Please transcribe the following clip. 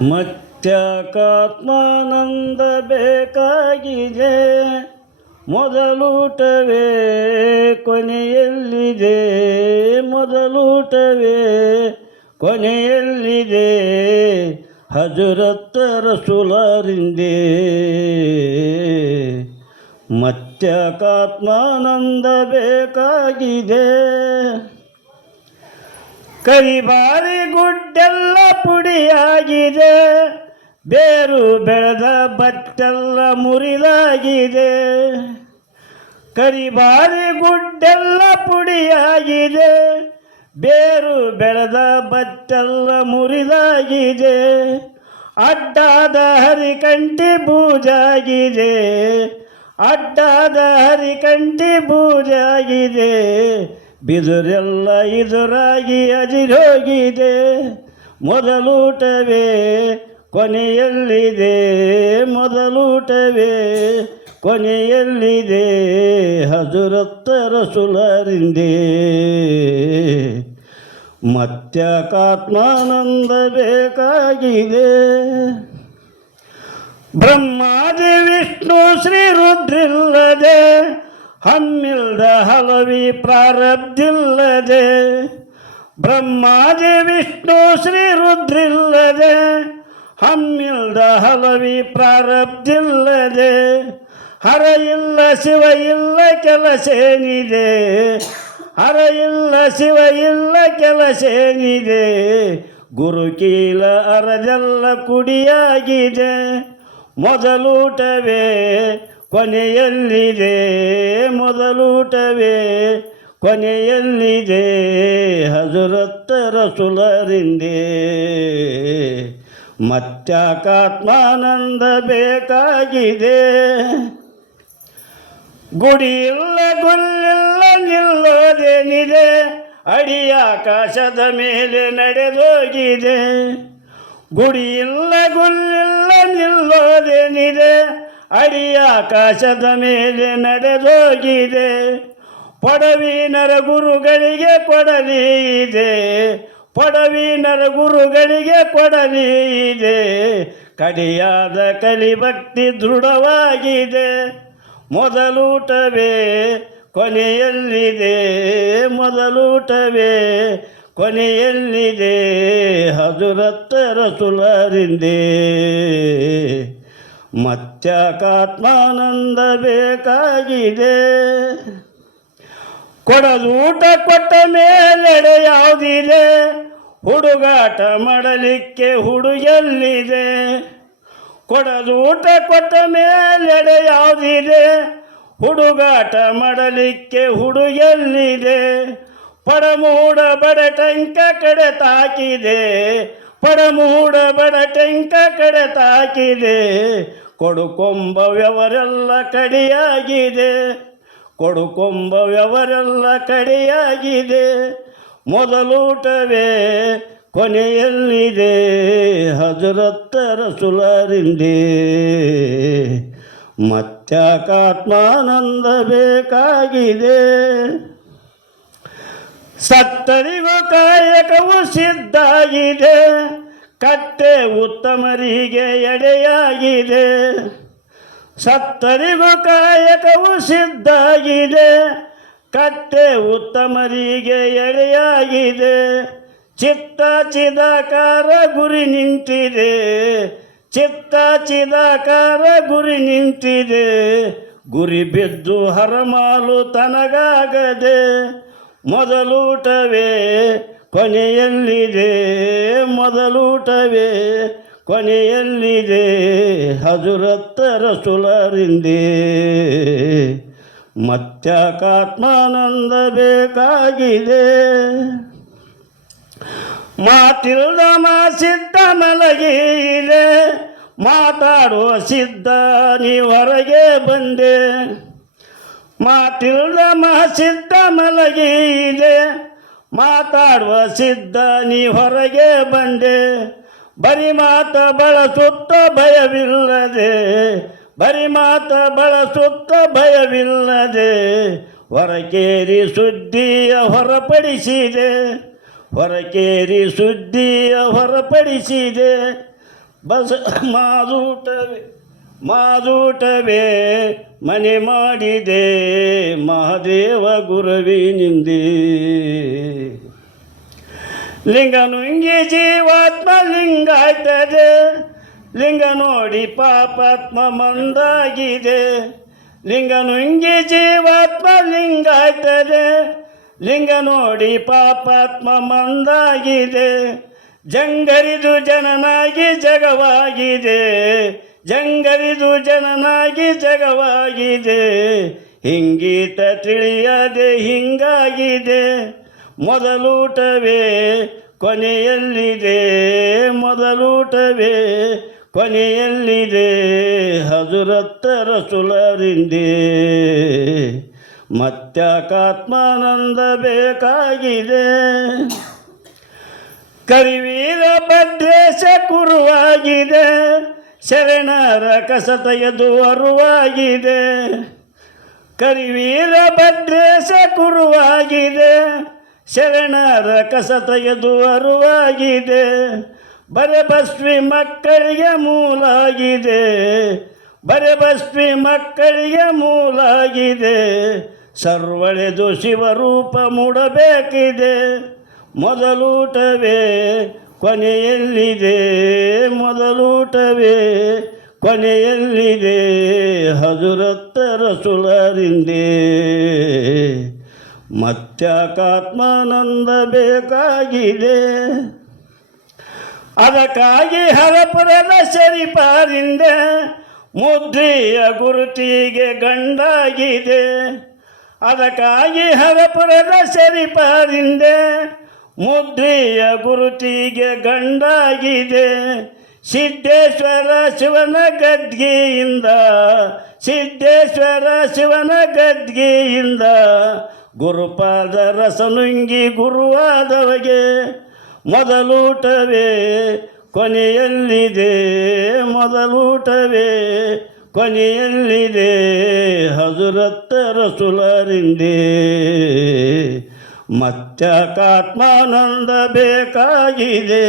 ಮತ್ಯಾಕಾತ್ಮಾನಂದ ಬೇಕಾಗಿದೆ, ಮೊದಲೂಟವೇ ಕೊನೆಯಲ್ಲಿದೆ, ಮೊದಲೂಟವೇ ಕೊನೆಯಲ್ಲಿದೆ, ಹಜರತ್ ರಸೂಲರಿಂದೆ. ಮತ್ಯಾಕಾತ್ಮಾನಂದ ಬೇಕಾಗಿದೆ, ಕರಿಬಾರಿ ಗುಡ್ಡೆಲ್ಲ ಪುಡಿಯಾಗಿದೆ, ಬೇರು ಬೆಳೆದ ಬಟ್ಟೆಲ್ಲ ಮುರಿದಾಗಿದೆ. ಕರಿಬಾರಿ ಗುಡ್ಡೆಲ್ಲ ಪುಡಿಯಾಗಿದೆ, ಬೇರು ಬೆಳೆದ ಬಟ್ಟೆಲ್ಲ ಮುರಿದಾಗಿದೆ. ಅಡ್ಡಾದ ಹರಿಕಂಠಿ ಬೂಜಾಗಿದೆ, ಅಡ್ಡಾದ ಹರಿಕಂಠಿ ಬೂಜಾಗಿದೆ. ಬಿದುರೆಲ್ಲ ಇದುರಾಗಿ ಅಜಿರೋಗಿದೆ, ಮೊದಲೂಟವೇ ಕೊನೆಯಲ್ಲಿದೆ, ಮೊದಲೂಟವೇ ಕೊನೆಯಲ್ಲಿದೆ, ಹಜರತ್ ರಸೂಲರಿಂದೆ. ಮತ್ಯಾಕಾತ್ಮಾನಂದ ಬೇಕಾಗಿದೆ, ಬ್ರಹ್ಮಾದಿ ವಿಷ್ಣು ಶ್ರೀ ರುದ್ರಿಲ್ಲದೆ, ಹಮ್ಮಿಲ್ದ ಹಲವಿ ಪ್ರಾರಬ್ಧಿಲ್ಲದೆ. ಬ್ರಹ್ಮಾದಿ ವಿಷ್ಣು ಶ್ರೀ ರುದ್ರಿಲ್ಲದೆ, ಹಮ್ಮಿಲ್ದ ಹಲವಿ ಪ್ರಾರಬ್ಧಿಲ್ಲದೆ. ಹರ ಇಲ್ಲ ಶಿವ ಇಲ್ಲ ಕೆಲಸೇನಿದೆ, ಹರ ಇಲ್ಲ ಶಿವ ಇಲ್ಲ ಕೆಲಸೇನಿದೆ. ಗುರುಕೀಲ ಅರದೆಲ್ಲ ಕುಡಿಯಾಗಿದೆ, ಮೊದಲೂಟವೇ ಕೊನೆಯಲ್ಲಿದೆ, ಮೊದಲೂಟವೇ ಕೊನೆಯಲ್ಲಿದೆ, ಹಜರತ್ ರಸೂಲರಿಂದೆ. ಮತ್ಯಾಕಾತ್ಮಾನಂದ ಬೇಕಾಗಿದೆ, ಗುಡಿಯಿಲ್ಲ ಗುಲ್ಲಿಲ್ಲ ನಿಲ್ಲೋದೇನಿದೆ, ಅಡಿ ಆಕಾಶದ ಮೇಲೆ ನಡೆದೋಗಿದೆ. ಗುಡಿಯಿಲ್ಲ ಗುಲ್ಲಿಲ್ಲ ನಿಲ್ಲೋದೇನಿದೆ, ಅಡಿ ಆಕಾಶದ ಮೇಲೆ ನಡೆದೋಗಿದೆ. ಪೊಡವಿನರ ಗುರುಗಳಿಗೆ ಕೊಡಲಿ ಇದೆ, ಪೊಡವಿನರ ಗುರುಗಳಿಗೆ ಕೊಡಲಿ ಇದೆ. ಕಡಿಯಾದ ಕಲಿಭಕ್ತಿ ದೃಢವಾಗಿದೆ, ಮೊದಲೂಟವೇ ಕೊನೆಯಲ್ಲಿದೆ, ಮೊದಲೂಟವೇ ಕೊನೆಯಲ್ಲಿದೆ, ಹಜರತ್ ರಸೂಲರಿಂದೆ. ಮತ್ಯಾಕಾತ್ಮಾನಂದ ಬೇಕಾಗಿದೆ, ಕೊಡದೂಟ ಕೊಟ್ಟ ಮೇಲೆಡೆ ಯಾವುದಿದೆ, ಹುಡುಗಾಟ ಮಾಡಲಿಕ್ಕೆ ಹುಡುಗೆಲ್ಲಿದೆ. ಕೊಡದೂಟ ಕೊಟ್ಟ ಮೇಲೆಡೆ ಯಾವುದಿದೆ, ಹುಡುಗಾಟ ಮಾಡಲಿಕ್ಕೆ ಹುಡುಗೆಲ್ಲಿದೆ. ಪಡಮೂಡ ಬಡಟಂಕ ಕಡೆ ತಾಕಿದೆ, ಪಡಮೂಡ ಬಡಟಂಕ ಕಡೆ ತಾಕಿದೆ. ಕೊಡುಕೊಂಬವ್ಯವರೆಲ್ಲ ಕಡಿಯಾಗಿದೆ, ಕೊಡುಕೊಂಬವ್ಯವರೆಲ್ಲ ಕಡಿಯಾಗಿದೆ. ಮೊದಲೂಟವೇ ಕೊನೆಯಲ್ಲಿದೆ, ಹಜರತ್ ರಸೂಲರಿಂದೆ. ಮತ್ಯಾಕಾತ್ಮಾನಂದ ಬೇಕಾಗಿದೆ, ಸತ್ತರಿಗೂ ಕಾಯಕವು ಸಿದ್ಧಾಗಿದೆ, ಕಟ್ಟೆ ಉತ್ತಮರಿಗೆ ಎಡೆಯಾಗಿದೆ. ಸತ್ತರಿಗೂ ಕಾಯಕವು ಸಿದ್ಧಾಗಿದೆ, ಕಟ್ಟೆ ಉತ್ತಮರಿಗೆ ಎಡೆಯಾಗಿದೆ. ಚಿತ್ತ ಚಿದಾಕಾರ ಗುರಿ ನಿಂತಿದೆ, ಚಿತ್ತ ಚಿದಾಕಾರ ಗುರಿ ನಿಂತಿದೆ. ಗುರಿ ಬಿದ್ದು ಹರಮಾಲು ತನಗಾಗದೆ, ಮೊದಲೂಟವೇ ಕೊನೆಯಲ್ಲಿದೆ, ಮೊದಲೂಟವೇ ಕೊನೆಯಲ್ಲಿದೆ, ಹಜರತ್ ರಸೂಲರಿಂದೆ. ಮತ್ಯಾಕಾತ್ಮಾನಂದ ಬೇಕಾಗಿದೆ, ಮಾತಿಲ್ದ ಸಿದ್ಧ ಮಲಗಿದೆ, ಮಾತಾಡುವ ಸಿದ್ಧ ನೀ ಹೊರಗೆ ಬಂದೆ. ಮಾತಿಲ್ದ ಸಿದ್ಧ ಮಲಗಿದೆ, ಮಾತಾಡುವ ಸಿದ್ಧ ನೀ ಹೊರಗೆ ಬಂದೆ. ಬರಿ ಮಾತ ಬಳಸುತ್ತ ಭಯವಿಲ್ಲದೆ, ಬರಿ ಮಾತ ಬಳಸುತ್ತ ಭಯವಿಲ್ಲದೆ. ಹೊರಕೇರಿ ಸುದ್ದಿಯ ಹೊರಪಡಿಸಿದೆ, ಹೊರಕೇರಿ ಸುದ್ದಿಯ ಹೊರಪಡಿಸಿದೆ. ಬಸ ಮಾದೂಟವೇ ಮಾದೂಟವೇ ಮನೆ ಮಾಡಿದೆ ಮಹಾದೇವ ಗುರುವಿನಿಂದೆ. ಲಿಂಗ ನುಂಗಿ ಜೀವಾತ್ಮ ಲಿಂಗಾಯ್ತದೆ, ಲಿಂಗ ನೋಡಿ ಪಾಪಾತ್ಮ ಮಂದಾಗಿದೆ. ಲಿಂಗ ನುಂಗಿ ಜೀವಾತ್ಮ ಲಿಂಗಾಯ್ತದೆ, ಲಿಂಗ ನೋಡಿ ಪಾಪಾತ್ಮ ಮಂದಾಗಿದೆ. ಜಂಗರಿದು ಜನನಾಗಿ ಜಗವಾಗಿದೆ, ಜಂಗರಿದು ಜನನಾಗಿ ಜಗವಾಗಿದೆ. ಹಿಂಗೀತ ತಿಳಿಯದೆ ಹಿಂಗಾಗಿದೆ, ಮೊದಲೂಟವೇ ಕೊನೆಯಲ್ಲಿದೆ, ಮೊದಲೂಟವೇ ಕೊನೆಯಲ್ಲಿದೆ. ಹಜರತ್ತ ರಸೂಲರಿಂದೆ ಮತ್ಯಾಕಾತ್ಮಾನಂದ ಬೇಕಾಗಿದೆ. ಕರಿವೀರ ಭದ್ರೇಶ ಕುರುವಾಗಿದೆ, ಶರಣರ ಕಸ ತೆಗೆದು ಅರುವಾಗಿದೆ. ಕರಿವೀರ ಭದ್ರೇಶ ಕುರುವಾಗಿದೆ, ಶರಣರ ಕಸ ತೆಗೆದು ಅರುವಾಗಿದೆ. ಬರೆಬಸ್ವಿ ಮಕ್ಕಳಿಗೆ ಮೂಲಾಗಿದೆ, ಬರೆಬಸ್ವಿ ಮಕ್ಕಳಿಗೆ ಮೂಲಾಗಿದೆ. ಸರ್ವಳೆದು ಶಿವರೂಪ ಮೂಡಬೇಕಿದೆ, ಮೊದಲೂಟವೇ ಕೊನೆಯಲ್ಲಿದೆ, ಮೊದಲೂಟವೇ ಕೊನೆಯಲ್ಲಿದೆ. ಹಜರತ್ತ ರಸೂಲರಿಂದೆ ಮತ್ಯಾಕಾತ್ಮಾನಂದ ಬೇಕಾಗಿದೆ. ಅದಕ್ಕಾಗಿ ಹರಪುರದ ಶರೀಫರಿಂದ ಮುದ್ರೆಯ ಗುರುತಿಗೆ ಗಂಡಾಗಿದೆ. ಅದಕ್ಕಾಗಿ ಹರಪುರದ ಶರೀಫರಿಂದ ಮುದ್ರೆಯ ಗುರುತಿಗೆ ಗಂಡಾಗಿದೆ. ಸಿದ್ದೇಶ್ವರ ಶಿವನ ಗದ್ಗೆಯಿಂದ, ಸಿದ್ದೇಶ್ವರ ಶಿವನ ಗದ್ಗೆಯಿಂದ ಗುರುಪಾದ ರಸನುಂಗಿ ಗುರುವಾದವಗೆ ಮೊದಲೂಟವೇ ಕೊನೆಯಲ್ಲಿದೆ, ಮೊದಲೂಟವೇ ಕೊನೆಯಲ್ಲಿದೆ. ಹಜರತ್ತ ರಸೂಲರಿಂದೆ ಮತ್ಯಾಕಾತ್ಮಾನಂದ ಬೇಕಾಗಿದೆ.